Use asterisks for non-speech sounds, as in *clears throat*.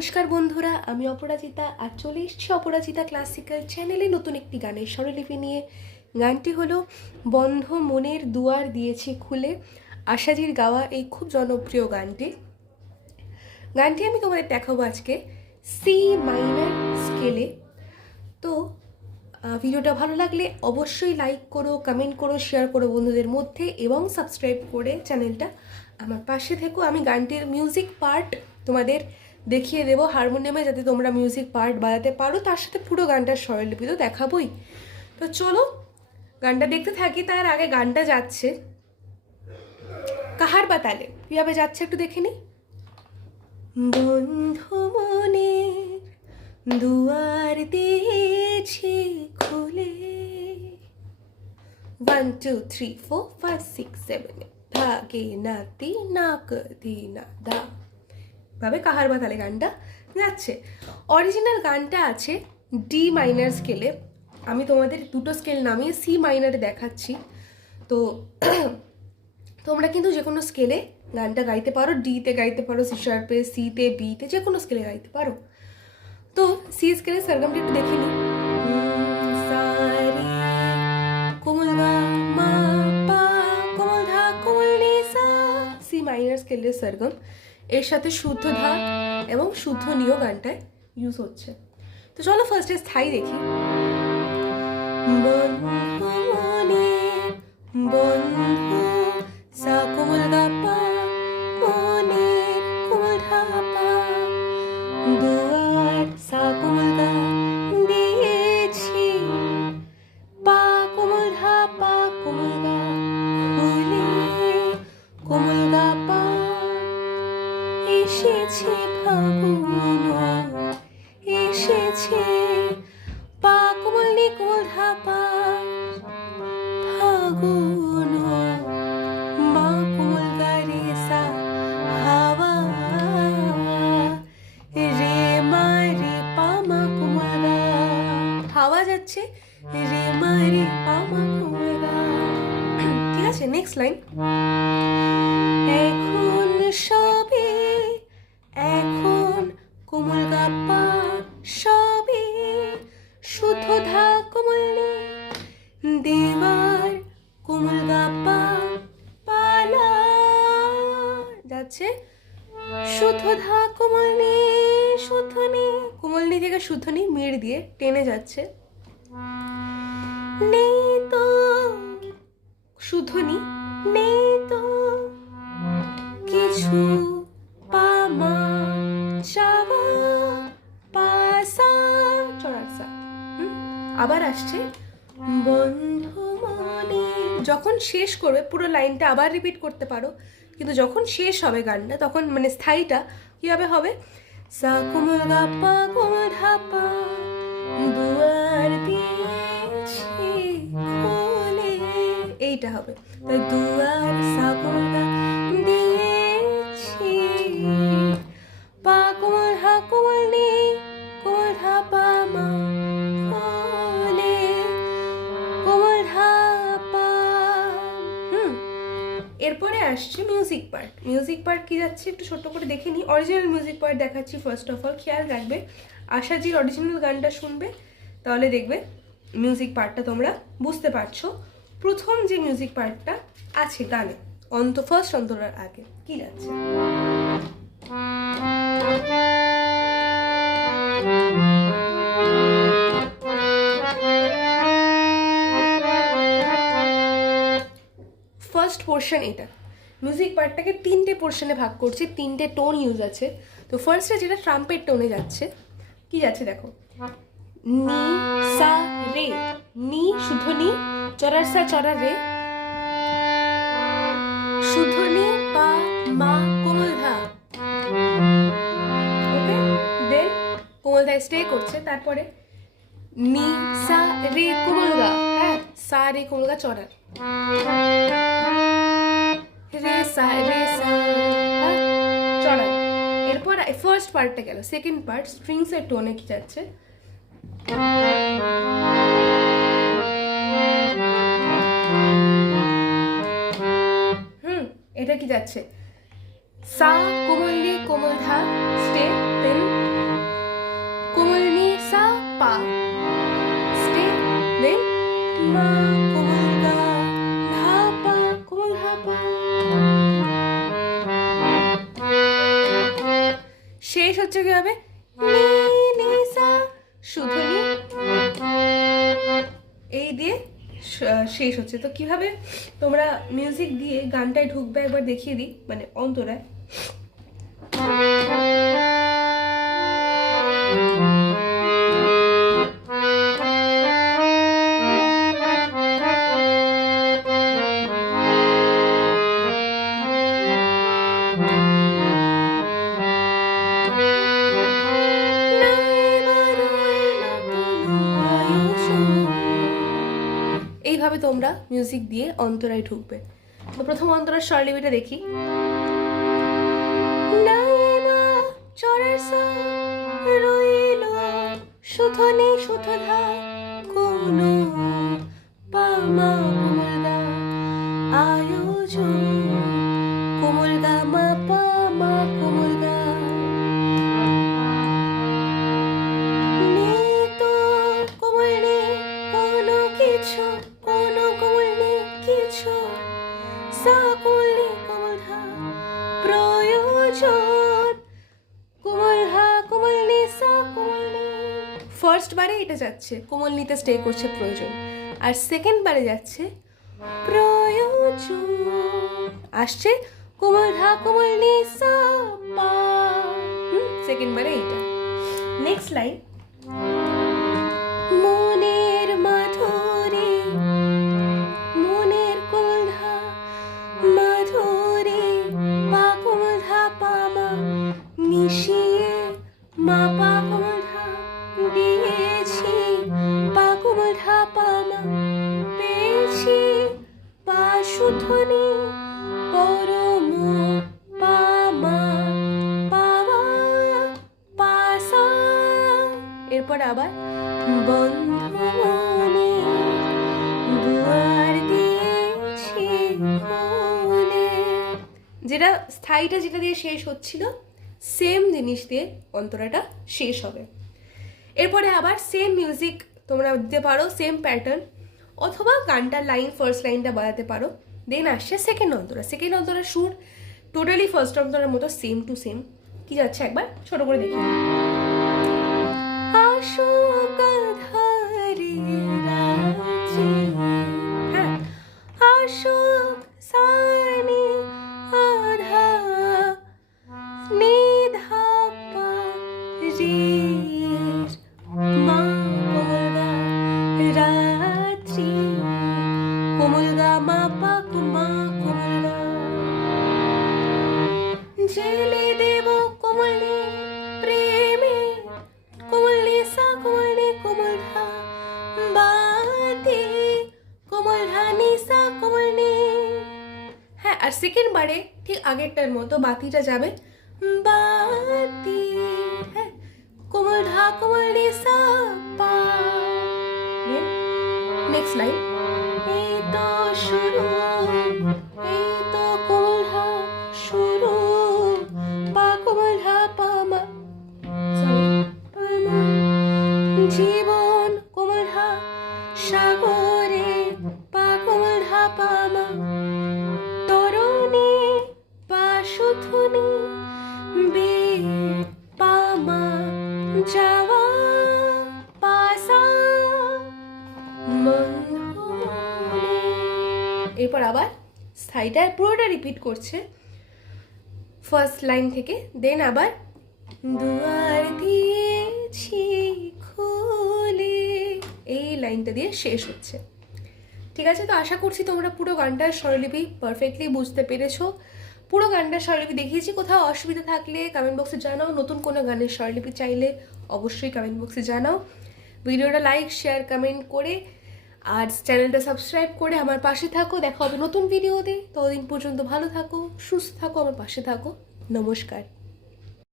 নমস্কার বন্ধুরা, আমি অপরাজিতা আর চলে এসেছি অপরাজিতা ক্লাসিক্যাল চ্যানেলে নতুন একটি গানের স্বরলিপি নিয়ে। গানটি হলো বন্ধ মনের দুয়ার দিয়েছি খুলে, আশাজির গাওয়া এই খুব জনপ্রিয় গানটি। গানটি আমি তোমাদের দেখাবো আজকে সি মাইনার স্কেলে। তো ভিডিওটা ভালো লাগলে অবশ্যই লাইক করো, কমেন্ট করো, শেয়ার করো বন্ধুদের মধ্যে এবং সাবস্ক্রাইব করে চ্যানেলটা আমার পাশে থেকো। আমি গানটির মিউজিক পার্ট তোমাদের দেখিয়ে দেবো হারমোনিয়ামে যাতে তোমরা মিউজিক পার্ট বাজাতে পারো। তার সাথে পুরো গানটার স্বরলিপি তো দেখাবোই। তো চলো, গানটা দেখতে থাকি, তার আগে গানটা যাচ্ছে। কাহার বা তালে? কীভাবে যাচ্ছে একটু দেখে নি। বন্ধু মনের দুয়ার দিয়েছি খুলে। One two three four five six seven ভাগে নাতি না কদি না দা। ভাবে কাহার বাতালে গানটা যাচ্ছে। অরিজিনাল গানটা আছে ডি মাইনার স্কেলে আমি তোমাদের দুটো স্কেল নামিয়ে সি মাইনারে দেখাচ্ছি। তো *clears throat* তোমরা কিন্তু যে কোনো স্কেলে গানটা গাইতে পারো। ডিতে গাইতে পারো সি শার্পে সিতে বিতে যে কোনো স্কেলে গাইতে পারো। তো সি স্কেলে সরগমটা একটু দেখে নিই। কোমল ধা, কোমল সি। মাইনার স্কেলের সরগম এর সাথে শুদ্ধ ধা এবং শুদ্ধ নিয় গানটায় ইউজ হচ্ছে। তো চলো ফার্স্টে স্থায়ী দেখি। বন্ধু মনে, বন্ধু ধা কোমল নি কোমল নি থেকে শুদ্ধ নি মেড় দিয়ে টেনে যাচ্ছে। নেই তো, শুদ্ধ নেই তো, কিছু পামা চাওয়া পাসা চড়াসা আবার আসছে। বন্ধু মনে। যখন শেষ করবে, পুরো লাইনটা আবার রিপিট করতে পারো। কিন্তু যখন শেষ হবে গানটা, তখন মানে স্থায়ীটা কীভাবে হবে? সা কোমল গা পা কোমল দুয়ার দিয়েছি এইটা হবে। তাই দুয়ার এরপরে আসছে মিউজিক পার্ট মিউজিক পার্ট কি যাচ্ছে? একটু ছোট্ট করে দেখে নিই। অরিজিনাল মিউজিক পার্ট দেখাচ্ছি ফার্স্ট অফ অল খেয়াল রাখবে। আশাজির অরিজিনাল গানটা শুনবে, তাহলে দেখবে মিউজিক পার্টটা তোমরা বুঝতে পারছ। প্রথম যে মিউজিক পার্টটা আছে গানে, অন্ত ফার্স্ট অন্তরার আগে। কি যাচ্ছে? পোর্শন এটা। মিউজিক পার্টটাকে তিনটে পোর্শনে ভাগ করছে, তিনটে টোন ইউজ আছে। তো ফার্স্টে যেটা ট্রাম্পেট টোনে যাচ্ছে, কি যাচ্ছে দেখো? নি, সা, রে। নি নি, চরার সা, চরার রে। নি, পা, মা, কোমল ধা। ওকে দেন কোমল ধা স্টে করছে, তারপরে নি, সা, রে, কোমল গা হ্যাঁ সা, রে, কোমল চরার। হ্যাঁ, এরপর ফার্স্ট পার্টটা গেল। সেকেন্ড পার্ট স্ট্রিংসের টোনে কি যাচ্ছে? হুম, এটা কি যাচ্ছে? সা, কোমল লি, কোমল ধা, স্টে দেন কোমল নি সা, পা। স্টে দেন মা নি, হচ্ছে কি নি। এই দিয়ে শেষ হচ্ছে। তো কীভাবে তোমরা মিউজিক দিয়ে গানটায় ঢুকবে একবার দেখিয়ে দিই মানে অন্তরায়। এইভাবে তোমরা মিউজিক দিয়ে অন্তরায় ঢুকবে? তো প্রথম অন্তরার স্বরলিপিটা দেখি। শুধু নেই শুধু শুধধা কোনো সকল কোমল ধা প্রয়োজন। কোমল হা কোমল ফার্স্ট বারে এটা যাচ্ছে কোমল নিতে স্টে করছে প্রয়োজন। আর সেকেন্ড বারে যাচ্ছে, প্রয়োজন। আসছে কোমল ধা কোমল নি সা পা সেকেন্ড বারে এইটা নেক্সট লাইন মা পা কোমলধা দিয়েছি পা কোমলধা পেয়েছি। পরম পামা পাওয়া পাসা এরপর আবার বন্ধুমনে দুয়ার দিয়েছি যেটা স্থায়ীটা যেটা দিয়ে শেষ হচ্ছিল সেম জিনিস দিয়ে অন্তরাটা শেষ হবে। এরপরে আবার সেম মিউজিক তোমরা দিতে পারো সেম প্যাটার্ন অথবা গানটার লাইন ফার্স্ট লাইনটা বাজাতে পারো। দেন আসছে সেকেন্ড অন্তরা। সেকেন্ড অন্তরা সুর টোটালি ফার্স্ট অন্তরের মতো সেম টু সেম কি যাচ্ছে একবার? ছোট করে দেখি। জেলে দেব কোমলে প্রেমে কোমলে সা কোমলে কোমল ধা বাতি কোমল ধানি সা কোমলে হ্যাঁ আর সেকেন্ড বারে ঠিক আগেরটার মতো বাতিটা যাবে বাতি হ্যাঁ কোমল ধা কোমল রে সা পা নেক্সট লাইন এই তো সাগরে পা কোমল ধা পামা তরণী পা শুধুনি বে পামা, যাওয়া, পাসা। এরপর আবার স্থায়ীটা পুরোটা রিপিট করছে। ফার্স্ট লাইন থেকে, দেন আবার দুয়ার দিয়েছি। এই লাইনটা দিয়ে শেষ হচ্ছে। ঠিক আছে, তো আশা করছি তোমরা পুরো গানটার স্বরলিপি পারফেক্টলি বুঝতে পেরেছ। পুরো গানটার স্বরলিপি দেখিয়েছি, কোথাও অসুবিধা থাকলে কমেন্ট বক্সে জানাও। নতুন কোনো গানের স্বরলিপি চাইলে অবশ্যই কমেন্ট বক্সে জানাও। ভিডিওটা লাইক শেয়ার কমেন্ট করে আর চ্যানেলটা সাবস্ক্রাইব করে আমার পাশে থাকো। দেখা হবে নতুন ভিডিওতে ততদিন পর্যন্ত ভালো থাকো, সুস্থ থাকো, আমার পাশে থাকো। নমস্কার।